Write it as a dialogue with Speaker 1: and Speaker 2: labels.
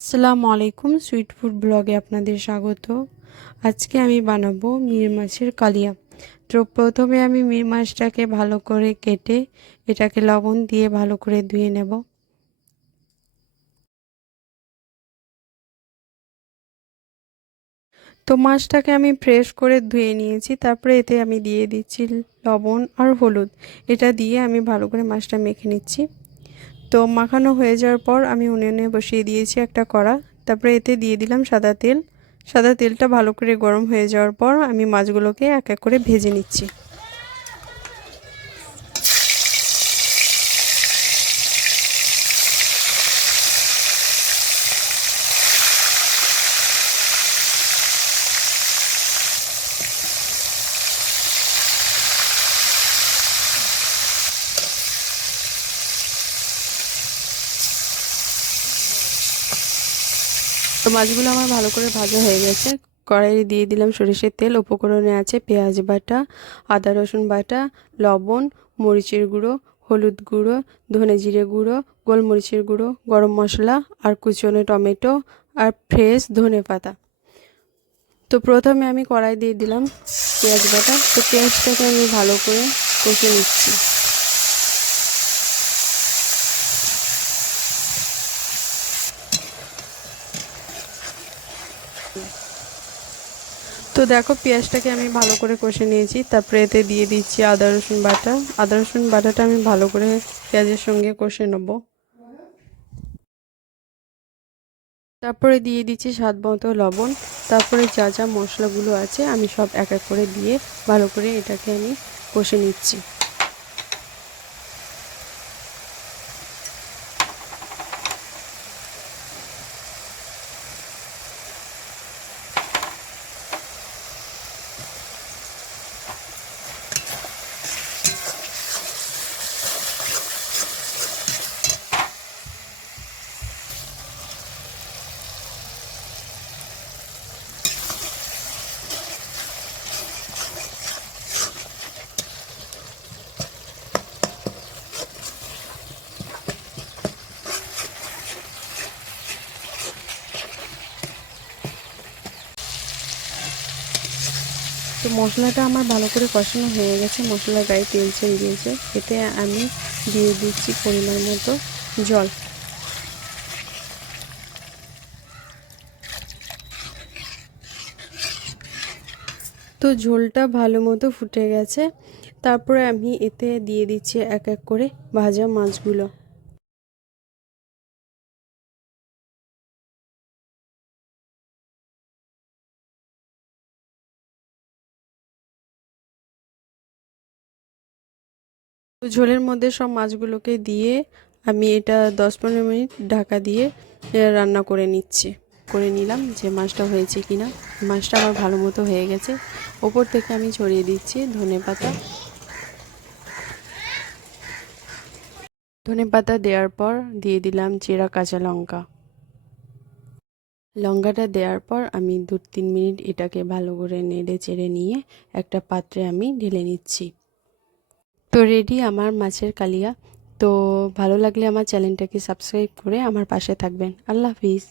Speaker 1: আসসালামু আলাইকুম sweet food ব্লগে আপনাদের স্বাগত। আজকে আমি বানাবো মির মাছের কালিয়া। তো প্রথমে আমি মির মাছটাকে ভালো করে কেটে এটাকে লবণ দিয়ে ভালো করে ধুয়ে নেব। তো মাছটাকে আমি ফ্রেশ করে ধুয়ে নিয়েছি, তারপরে এতে আমি দিয়ে দিচ্ছি লবণ আর হলুদ। এটা দিয়ে আমি ভালো করে মাছটা মেখে নিচ্ছি। তো মাখানো হয়ে যাওয়ার পর আমি উনুনে বসিয়ে দিয়েছি একটা কড়া। তারপরে এতে দিয়ে দিলাম সাদা তেল। সাদা তেলটা ভালো করে গরম হয়ে যাওয়ার পর আমি মাছগুলোকে এক এক করে ভেজে নিচ্ছি। তো মাছগুলো আমার ভালো করে ভাজা হয়ে গেছে। কড়াইয়ে দিয়ে দিলাম সরিষার তেল, উপকরণে আছে পেঁয়াজ বাটা, আদা রসুন বাটা, লবণ, মরিচের গুঁড়ো, হলুদ গুঁড়ো, ধনে জিরে গুঁড়ো, গোলমরিচের গুঁড়ো, গরম মশলা আর কুচনো টমেটো আর ফ্রেশ ধনে পাতা। তো প্রথমে আমি কড়াই দিয়ে দিলাম পেঁয়াজ বাটা। তো পেঁয়াজটাকে আমি ভালো করে কষে নিচ্ছি। তো দেখো পেঁয়াজটাকে আমি ভালো করে কষে নিয়েছি। তারপরে এতে দিয়ে দিচ্ছি আদা, রসুন বাটা। আদা, রসুন বাটাটা আমি ভালো করে পেঁয়াজের সঙ্গে কষে নেব। তারপরে দিয়ে দিচ্ছি স্বাদ মতো লবণ। তারপরে যা যা মশলাগুলো আছে আমি সব এক এক করে দিয়ে ভালো করে এটাকে আমি কষে নিচ্ছি। তো মশলাটা আমার ভালো করে কষানো হয়ে গেছে। মশলার গায়ে তেল ছেড়ে দিয়েছে। এতে আমি দিয়ে দিচ্ছি পরিমাণ মতো জল। তো ঝোলটা ভালো মতো ফুটে গেছে। তারপরে আমি এতে দিয়ে দিচ্ছি এক এক করে ভাজা মাছগুলো। ঝোলের মধ্যে সব মাছগুলোকে দিয়ে আমি এটা দশ পনেরো মিনিট ঢাকা দিয়ে রান্না করে নিচ্ছি। করে নিলাম যে মাছটা হয়েছে কিনা। মাছটা আমার ভালো মতো হয়ে গেছে। ওপর থেকে আমি ছড়িয়ে দিচ্ছি ধনে পাতা। ধনে পাতা দেওয়ার পর দিয়ে দিলাম চেরা কাঁচা লঙ্কা। লঙ্কাটা দেওয়ার পর আমি দু তিন মিনিট এটাকে ভালো করে নেড়ে চেড়ে নিয়ে একটা পাত্রে আমি ঢেলে নিচ্ছি। তো রেডি আমার মাছের কালিয়া। তো ভালো লাগলে আমার চ্যানেলটাকে সাবস্ক্রাইব করে আমার পাশে থাকবেন। আল্লাহ হাফিজ।